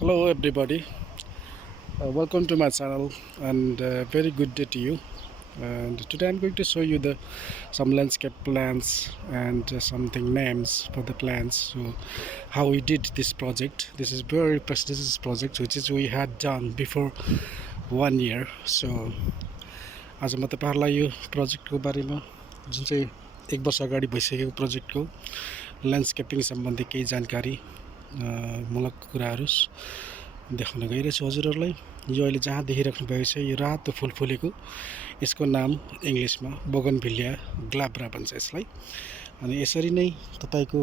Hello everybody, welcome to my channel and very good day to you. And today I'm going to show you the some landscape plants and something names for the plants. So how we did this project. This is very prestigious project which is we had done before 1 year. So आज म तपाईहरुलाई यो प्रोजेक्टको बारेमा जुन चाहिँ 1 वर्ष अगाडि भइसकेको प्रोजेक्टको ल्यान्डस्केपिङ सम्बन्धी केही जानकारी मूलक कुराहरू देखाउन गइरहेछु हजुरहरुलाई। यो अहिले जहाँ देखिराख्नु भएको छ यो रातो फूल फुलेको यसको नाम इंग्लिशमा बोगनभिलिया ग्लाब्रा भन्छ यसलाई। अनि यसरी नै तपाईको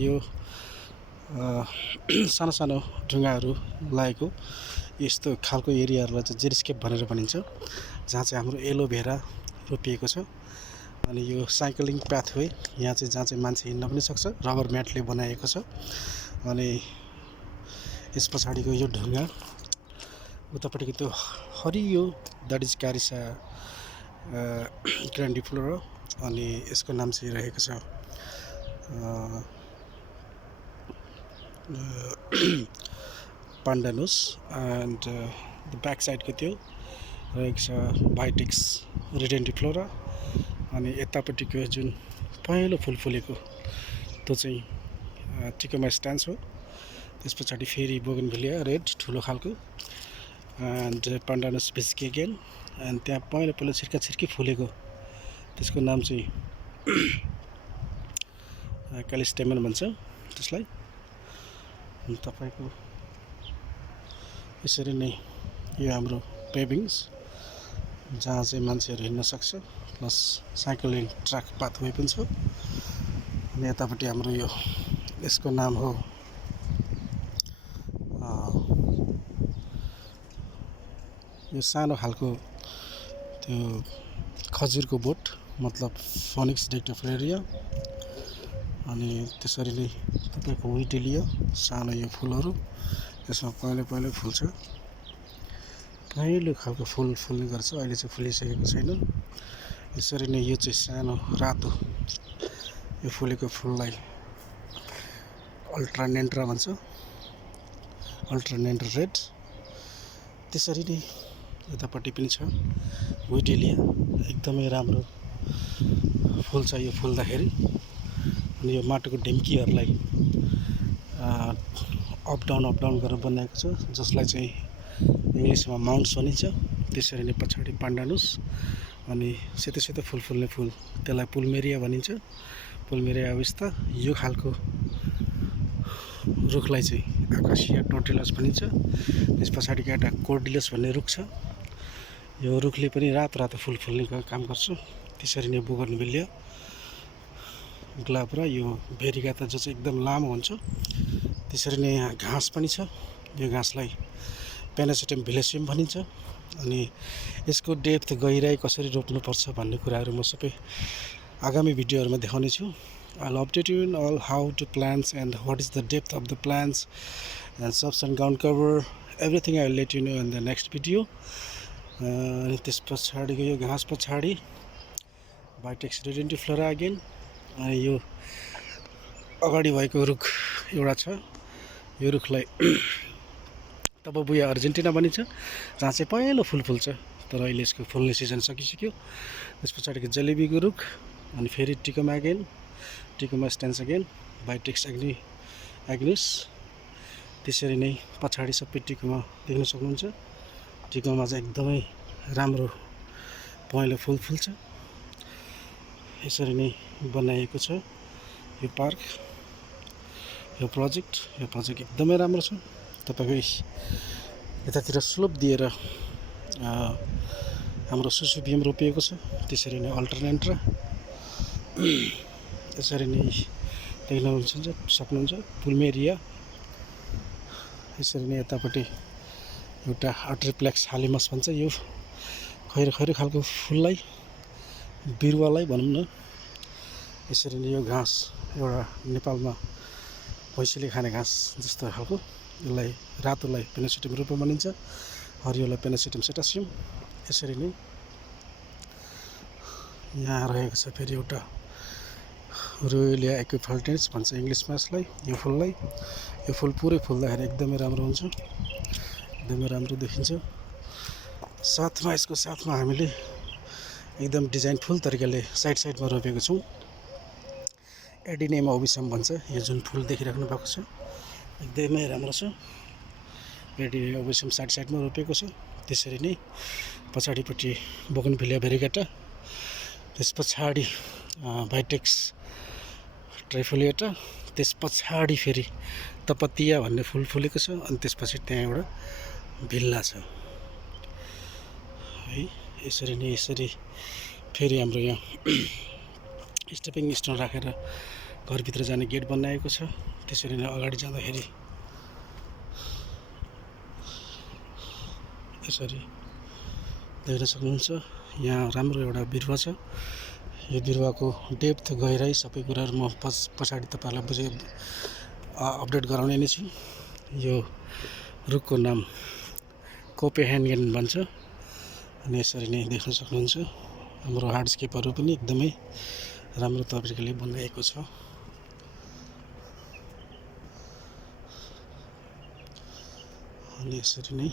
यो सानो सानो ढुङ्गाहरू लागेको यस्तो खालको एरियाहरुलाई चाहिँ जेरिस्केप भनेर भनिन्छ, जहाँ चाहिँ हाम्रो एलोभेरा रोपिएको छ। अनि यो साइक्लिङ पाथवे यहाँ चाहिँ जहाँ चाहिँ मान्छे हिँड्न पनि सक्छ, रबर म्याटले बनाएको छ। अनि यस पछाडिको यो ढुङ्गा उतापट्टिको त्यो हरियो द्याट इज क्यारिसा ग्रान्डिफ्लोरा अनि यसको नाम चाहिँ रहेको छ पान्डानुस एन्ड द ब्याक साइडको त्यो रहेको छ भाइटिक्स रिडेन्टिफ्लोरा। अनि यतापट्टिको जुन पहेँलो फुल फुलेको त्यो चाहिँ टिकोमा स्ट्यान्स हो। त्यस पछाडि फेरि बोगनभिलिया रेड ठुलो खालको एन्ड पान्डानुस भिस्केगेन एन्ड त्यहाँ पहेँलो पहेँलो छिर्का छिर्की फुलेको त्यसको नाम चाहिँ क्यालिस्टेमन भन्छ त्यसलाई। तपाईको यसरी नै यो हाम्रो पेभिङ्स जहाँ चाहिँ मान्छेहरू हिँड्न सक्छ, प्लस साइक्लिङ ट्र्याक पाथवे पनि छ। अनि यतापट्टि हाम्रो यो यसको नाम हो यो सानो खालको त्यो खजुरको बोट मतलब फोनिक्स डिक्टोफ्लोरिया। अनि त्यसरी नै तपाईको विटिलिया सानो यो फुलहरू यसमा पहेँलो पहेँलो फुल्छ, पहेँलो खालको फुल फुल्ने गर्छ, अहिले चाहिँ फुलिसकेको छैन। यसरी नै यो चाहिँ सानो रातो यो फुलेको फुललाई अल्ट्रानेन्ड्रा भन्छ, अल्ट्रानेन्ड्रा रेड। त्यसरी नै यतापट्टि पनि छ विटिलिया, एकदमै राम्रो फुल्छ यो फुल्दाखेरि। अनि यो माटोको ढिम्कीहरूलाई अप डाउन गरेर बनाएको छ, जसलाई चाहिँ इंग्लिशमा माउन्ट्स भनिन्छ। त्यसरी नै पछाडि पान्डानुस अनि सेतो सेतो फुल फुल्ने फुल त्यसलाई पुल्मेरिया भनिन्छ, पुल्मेरिया अवस्था। यो खालको रुखलाई चाहिँ आकाशिया टोटेलस भनिन्छ। त्यस पछाडिको एउटा कोर्डिलस भन्ने रुख छ, यो रुखले पनि रातो रातो फुल फुल्ने काम गर्छ। त्यसरी नै बोगनभिलिया ग्लाब्रा यो भेरिगाता जो चाहिँ एकदम लामो हुन्छ। त्यसरी नै यहाँ घाँस पनि छ, यो घाँसलाई पेनासेटम भिलेसियम भनिन्छ। अनि यसको डेप्थ गहिराई कसरी रोप्नुपर्छ भन्ने कुराहरू म सबै आगामी भिडियोहरुमा देखाउने छु। I'll update you in all how to plants and what is the depth of the plants and subs and ground cover, everything I will let you know in the next video. अनि त्यस पछाडिको यो घाँस पछाडि भाइटेक्स रिडेन्टिफ्लोरा again. अनि यो अगाडि भएको रुख एउटा छ, यो रुखलाई तबबुया अर्जेन्टिना भनिन्छ, जहाँ चाहिँ पहेँलो फुल फुल्छ, तर अहिले यसको फुल्ने सिजन सकिसक्यो। त्यस पछाडिको जलेबीको रुख अनि फेरि Tecoma again, Tecoma stans again Vitex agnus. त्यसरी नै पछाडि सबै टिकोमा देख्न सक्नुहुन्छ। टिकोमा चाहिँ एकदमै राम्रो पहेँलो फुल फुल्छ। यसरी नै बनाइएको छ यो पार्क, यो प्रोजेक्ट एकदमै राम्रो छ। तपाईको यतातिर स्लोप दिएर हाम्रो सुसुबियम रोपिएको छ। त्यसरी नै अल्टरनेन्ट्रा यसरी नै देख्न सक्नुहुन्छ पुल्मेरिया। यसरी नै यतापट्टि एउटा ट्रिप्लेक्स हालिमस भन्छ, यो खैरो खैरो खालको फुललाई बिरुवालाई भनौँ न। यसरी नै यो घाँस एउटा नेपालमा भैँसीले खाने घाँस जस्तो खालको, यसलाई रातोलाई पेनासेटम रूपमा भनिन्छ, हरियोलाई पेनासेटम सेटासियम। यसरी नै यहाँ रहेको छ फेरि एउटा रोएलिया एक्विफल्टेन्स भन्छ इंग्लिशमा यसलाई, यो फुललाई। यो फुल पुरै फुल्दाखेरि एकदमै राम्रो हुन्छ, एकदमै राम्रो देखिन्छ। साथमा यसको साथमा हामीले एकदम डिजाइनफुल तरिकाले साइडमा रोपेको छौँ। एडिनियम ओबिसम भन्छ यो जुन फुल देखिराख्नु भएको छ, एकदमै राम्रो छ। एडिनियम ओबिसम साइडमा रोपेको छ। त्यसरी नै पछाडिपट्टि बोगनभिलिया भेरिगेटा, त्यस पछाडि भाइटेक्स ट्राइफोलिएटा, त्यस पछाडि फेरि तपतिया भन्ने फुल फुलेको छ। अनि त्यसपछि त्यहाँ एउटा भिल्ला छ है। यसरी फेरि हाम्रो यहाँ स्टेपिङ स्टोन राखेर घरभित्र जाने गेट बनाएको छ। त्यसरी नै अगाडि जाँदाखेरि यसरी देख्न सक्नुहुन्छ यहाँ राम्रो एउटा बिरुवा छ। यो बिरुवाको डेप्थ गहिराई सबै कुराहरू म पछाडि तपाईँहरूलाई अपडेट गराउने नै छु। यो रुखको नाम कोपेहेन्गेन भन्छ। अनि यसरी नै देख्न सक्नुहुन्छ हाम्रो हार्डस्केपहरू पनि एकदमै राम्रो तरिकाले बनाएको छ। अनि यसरी नै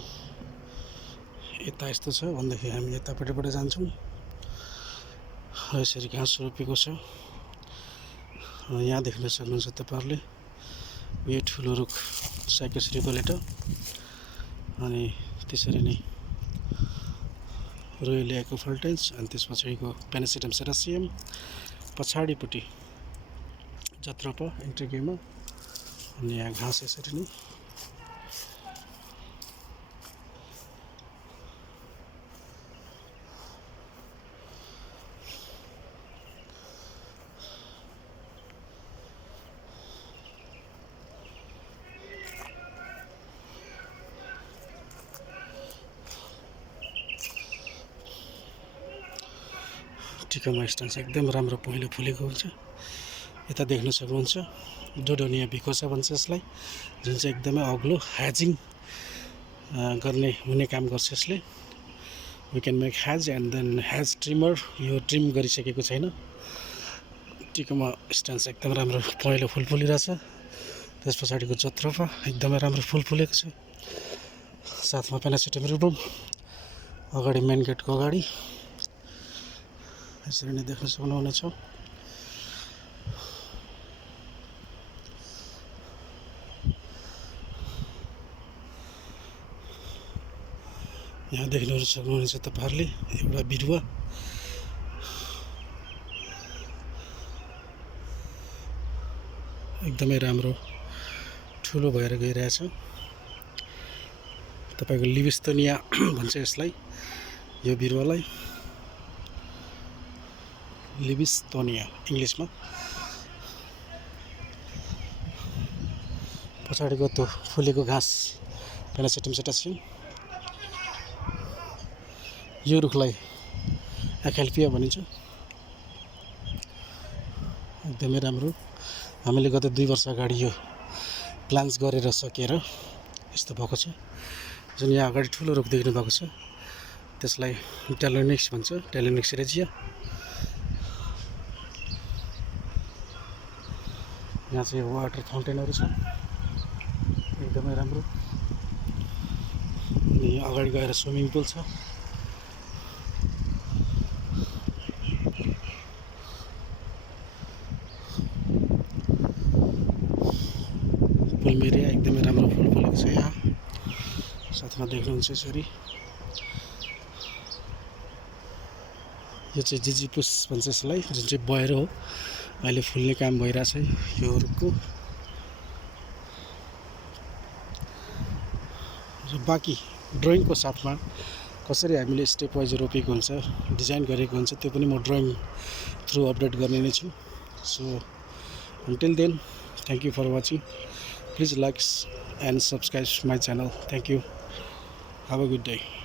यता यस्तो छ भन्दाखेरि हामी यतापट्टिबाट जान्छौँ। यसरी घाँस रोपेको छ। यहाँ देख्न सक्नुहुन्छ तपाईँहरूले यो ठुलो रुख साइकस रिभोलेटा। अनि त्यसरी नै रोयलियाको फल्टेन्स, अनि त्यस पछाडिको पेनिसिटम सेरासियम, पछाडिपट्टि जत्रपा इन्ट्रिगेमा। अनि यहाँ घाँस यसरी नै टिकामा स्टान्स एकदम राम्रो पहेँलो फुलेको हुन्छ। यता देख्न सक्नुहुन्छ डोडोनिया भिकोसा भन्छ यसलाई, जुन चाहिँ एकदमै अग्लो ह्याजिङ गर्ने हुने काम गर्छ यसले। We can make hedge and then hedge trimmer. यो ट्रिम गरिसकेको छैन। टिकामा स्टान्स एकदम राम्रो पहेँलो फुल फुलिरहेछ। त्यस पछाडिको जत्रपा एकदमै राम्रो फुल फुलेको छ। साथमा पेनासिटम रुबम अगाडि मेन गेटको अगाडि यसरी नै देख्न सक्नुहुनेछ। यहाँ देख्न सक्नुहुनेछ तपाईँहरूले एउटा बिरुवा एकदमै राम्रो ठुलो भएर गइरहेछ। तपाईँको लिभिस्तोनिया भन्छ यसलाई, यो बिरुवालाई लिभिस्तोनिया इङ्ग्लिसमा। पछाडिको त्यो फुलेको घाँस पेनासिटम सेटासियम। यो रुखलाई एकाल्पिया भनिन्छ। एकदमै राम्रो। हामीले गत 2 वर्ष अगाडि यो प्लान्स गरेर सकेर यस्तो भएको छ। जुन यहाँ अगाडि ठुलो रुख देख्नु भएको छ त्यसलाई टेलोनिक्स भन्छ, टेलोनिक्स रेजिया। यहाँ चाहिँ वाटर फाउन्टेनहरू छ एकदमै राम्रो। अनि अगाडि गएर स्विमिङ पुल छ। फुलमेरिया एकदमै राम्रो फुल फुलेको छ। यहाँ साथमा देख्नुहुन्छ यसरी यो चाहिँ जिजिपुस भन्छ यसलाई, जुन चाहिँ बएर हो। अहिले फुल्ने काम भइरहेछ यो रुखको। र बाँकी ड्रइङको साथमा कसरी हामीले स्टेप वाइज रोपेको हुन्छ, डिजाइन गरेको हुन्छ, त्यो पनि म ड्रइङ थ्रु अपडेट गर्ने नै छु। So until then, thank you for watching. Please like and subscribe my channel. Thank you. Have a good day.